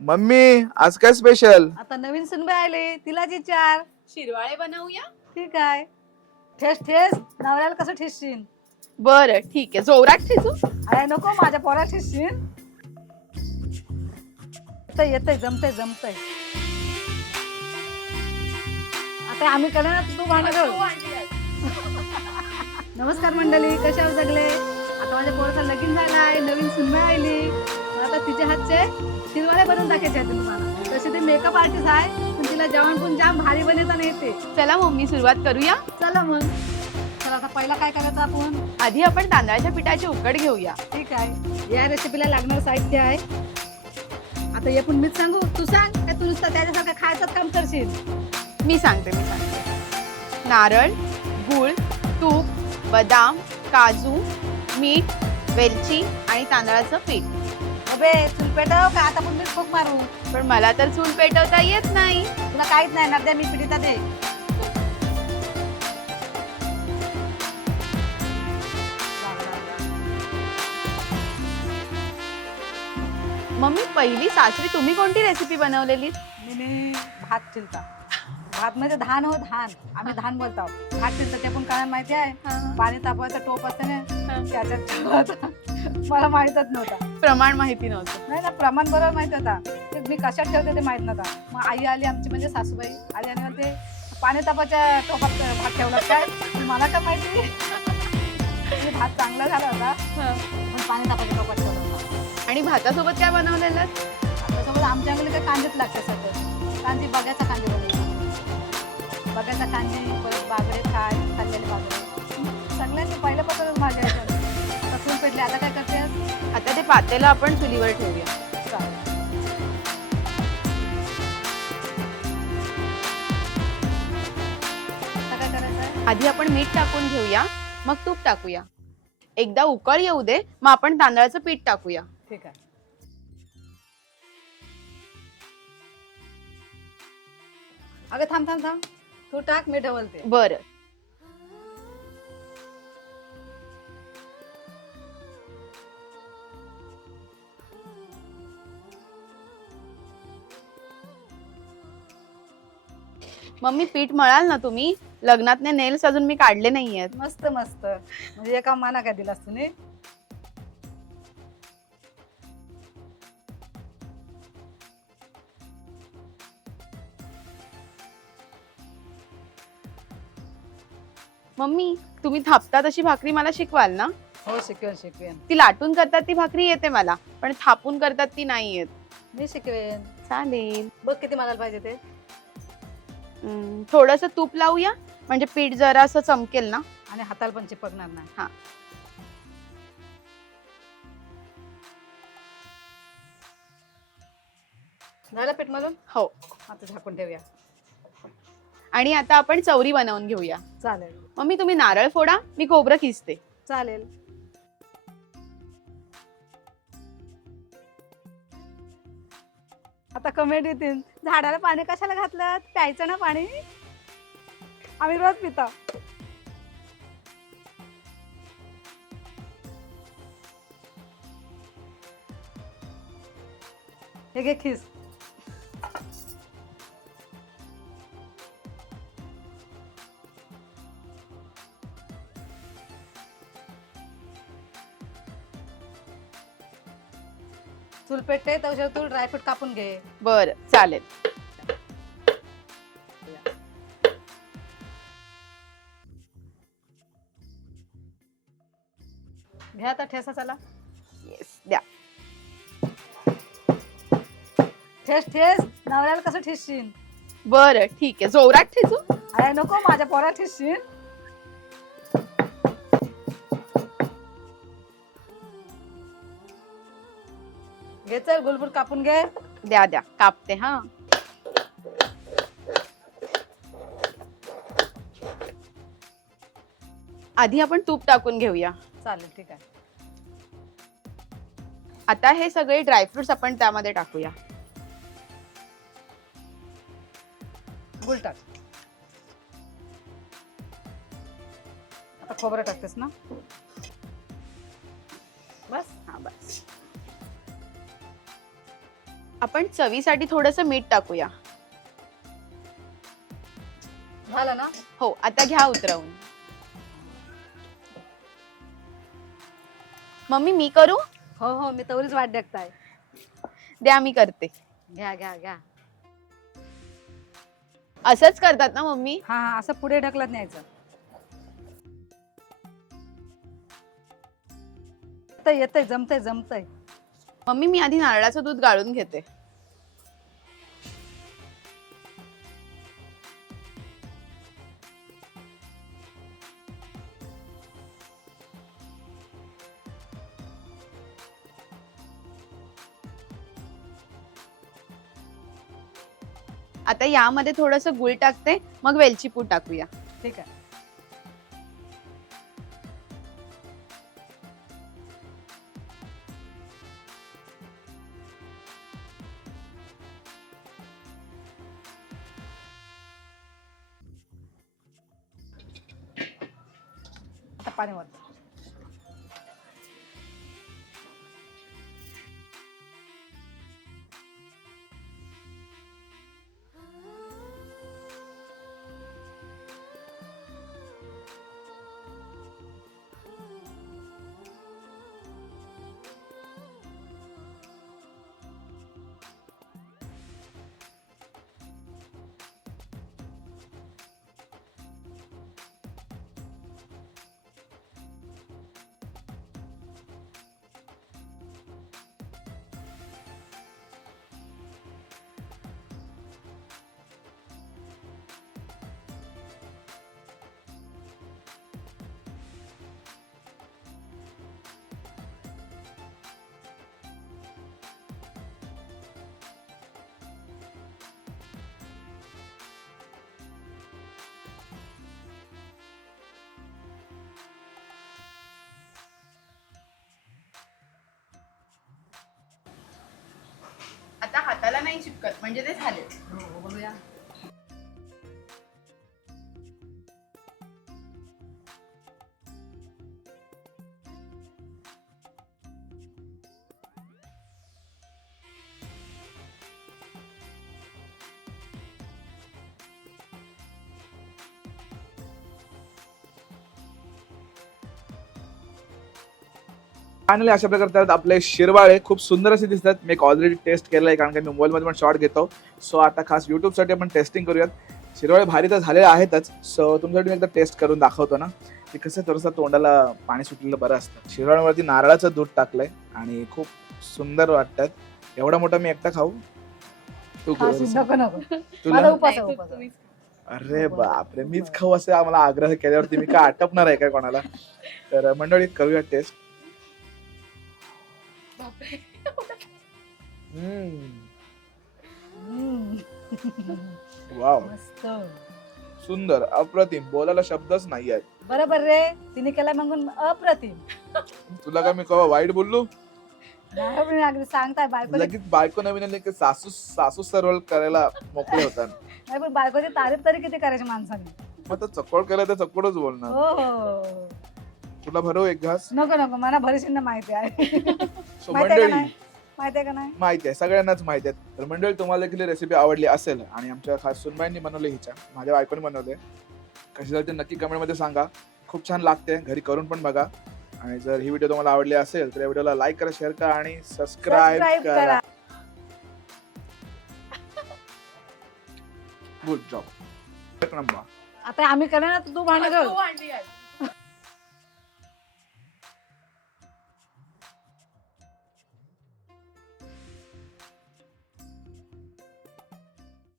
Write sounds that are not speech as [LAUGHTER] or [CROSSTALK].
Mummy आज काय special आता नवीन सुनबाई आली. तिला विचार. शिरवाळे बनवूया? ठीक आहे. ठेस ठेस. नवऱ्याला कसं ठेसशील? बर ठीक आहे. जोरात ठेचू अरे नको माझ्या पोरा ठेसशील. येतंय येतंय जमतंय जमतंय. आता आम्ही करा ना तू भांडण [LAUGHS] नमस्कार मंडळी कशा आहात सगळे? आता माझ्या पोराचा लगीन झालाय नवीन सुनबाई आली. आता तिच्या हातचे शिरवाळे बनवून टाकायचे आहेत तुम्हाला. तशी ती मेकअप आर्टिस्ट आहे पण तिला जेवण पण जाम भारी बनवता नाही येते चला मम्मी सुरुवात करूया. चला मग. चला आता पहिला काय करायचं आपण? आधी आपण तांदळाच्या पिठाची उकड घेऊया. ठीक आहे. या रेसिपीला लागणार साहित्य आहे. आता हे पण मीच सांगू? तू सांग. काय तू नुसतं त्याच्यासारखं खायचंच काम करशील? मी सांगते मी सांगते. नारळ गूळ तूप बदाम काजू मीठ वेलची आणि तांदळाचं पीठ. अबे चूल पेटव का? आता पण मीठ फूक मारू. पण मला तर चूल पेटवता येत नाही. तुला काहीच नाही नद्या मी पिढीता दे. मम्मी पहिली सासरी तुम्ही कोणती रेसिपी बनवलेली मी भात चिलता. भात म्हणजे धान हो धान. आम्ही धान बोलतो. भात चिलता ते पण काय माहिती आहे. पाणी तापवायचा टोप असते ना त्याच्यात ठेवायचा. मला माहितच नव्हता. प्रमाण माहिती नव्हतं. नाही ना प्रमाण बरोबर माहीत होता. ते मी कशात ठेवते ते माहीत नव्हता. मग आई आली आमची म्हणजे सासूबाई आली आणि म्हणते पाणी तापाच्या टोपात भात ठेवला काय? पण मला काय माहिती? म्हणजे भात चांगला झाला होता. पण पाणी तापाच्या टोपात ठेवला. होता आणि भातासोबत काय बनवलेलं? त्याच्यामध्ये आमच्याकडे काय कांदेच लागते सध्या कांदे बघायचा कांदे बनवतो बघायचा कांदे परत बागडे फ्राय खाल्लेले बागडे. सगळ्यांनी पहिल्या पासूनच माझ्या पेटले आता काय करते आता ते पातेलं आपण चुलीवर ठेवूया. चालेल आधी आपण मीठ टाकून घेऊया मग तूप टाकूया. एकदा उकळ येऊ दे मग आपण तांदळाचं पीठ टाकूया. ठीक आहे. अगं थांब थांब थांब. तू टाक मी ढवलते. बरं. मम्मी पीठ मळाल ना तुम्ही? लग्नातले नेल्स अजून मी काढले नाहीयेत. मस्त मस्त. म्हणजे एका माना काय दिलास तुम्ही? मम्मी तुम्ही थापता तशी भाकरी मला शिकवाल ना? हो शिकवेन शिकवेन. ती लाटून करतात ती भाकरी येते मला पण थापून करतात ती नाही येत. मी शिकवेन. चालेल. बघ किती मला पाहिजे ते. थोडस तूप लावूया. म्हणजे पीठ जरा असं चमकेल ना. आणि हाताला पण चिपकणार नाही. हा. झालं पीठ मधून हो. आता झाकून ठेवूया. आणि आता आपण चवरी बनवून घेऊया. चालेल. मम्मी तुम्ही नारळ फोडा मी खोबरं किसते. चालेल. आता कमेंट येतील. झाडाला पाणी कशाला घातलं? प्यायचं ना पाणी? आम्ही रोज पितो. हे घे खिस. चूल पेटते त्याच्यावर तू ड्रायफ्रूट कापून घे. बर चालेल. घ्या आता ठेसा चला. येस द्या. ठेस ठेस. नवऱ्याला कसं ठेसशील? बर ठीक आहे. जोरात ठेचू अरे नको माझ्या पोरा ठेसशील. घे चल गुलबुल कापून घे. द्या द्या. कापते हा. आधी आपण तूप टाकून घेऊया. चालेल ठीक आहे. आता हे सगळे ड्रायफ्रुट्स आपण त्यामध्ये टाकूया. गुल टाक. आता खोबरं टाकतेस ना? आपण चवीसाठी थोडस मीठ टाकूया. झालं ना? हो आता घ्या उतरवून. मम्मी मी करू? हो हो मी तवरीच वाट बघताय. द्या मी करते. घ्या घ्या घ्या. असंच करतात ना मम्मी? हा हा असं पुढे ढकलत न्यायचं येतंय येतंय जमतंय जमतंय. मम्मी मी आधी नारळाचं दूध गाळून घेते. आता यामध्ये थोडस गुळ टाकते मग वेलची पूड टाकूया. ठीक आहे. आता मला नाही चिपकत म्हणजे ते झाले. हो, फायनली अशा प्रकारे त्यात आपले शिरवाळे खूप सुंदर असे दिसतात. मी एक ऑलरेडी टेस्ट केलं आहे कारण की मी मोबाईलमध्ये पण शॉर्ट घेतो. सो आता खास युट्यूबसाठी आपण टेस्टिंग करूयात. शिरवाळे भारी तर झालेले आहेतच. सो तुमच्यासाठी मी एकदा टेस्ट करून दाखवतो ना. की कसं थोडंसं तोंडाला पाणी सुटलेलं बरं असतं. शिरवाळ्यावरती नारळाचं दूध टाकलंय आणि खूप सुंदर वाटतात एवढा मोठा मी एकटा खाऊ? तू [LAUGHS] तुला. अरे बापरे मीच खाऊ असं आम्हाला आग्रह केल्यावरती मी काय आटपणार आहे काय कोणाला? तर मंडळी करूया टेस्ट. [LAUGHS] वाव मस्त. सुंदर अप्रतिम. बोलायला शब्दच नाही आहेत बरोबर रे. तिने केला म्हणून अप्रतिम. तुला काय मी कवा वाईट बोललो? नाही पण अगदी सांगताय बायको लगेच बायको नवीन आली की सासू सासू सरळ करायला मोकळे होतात. नाही पण बायकोची तारीफ तरी किती करायची माणसाने? मग तर चकोड केलं तर चकोडच बोलणार. हो हो. तुला भरव एक घास. नको नको मला भरीशींना माहिती आहे. सो [LAUGHS] माहिती आहे का मंडळी नाही? माहिती आहे का नाही? माहिती आहे सगळ्यांनाच माहिती आहे. तर मंडळी तुम्हाला देखील रेसिपी आवडली असेल आणि आमच्या खास सुनबाईंनी बनवली हिच्या माझ्या बायकोने बनवले कशी झाली ते नक्की कमेंटमध्ये सांगा. खूप छान लागते घरी करून पण बघा. आणि जर ही व्हिडिओ तुम्हाला आवडली असेल तर या व्हिडिओला लाईक करा शेअर करा आणि सबस्क्राईब सबस्क्राईब करा. करा. गुड जॉब आता आम्ही करणार तू भांडे तू भांडी घाल.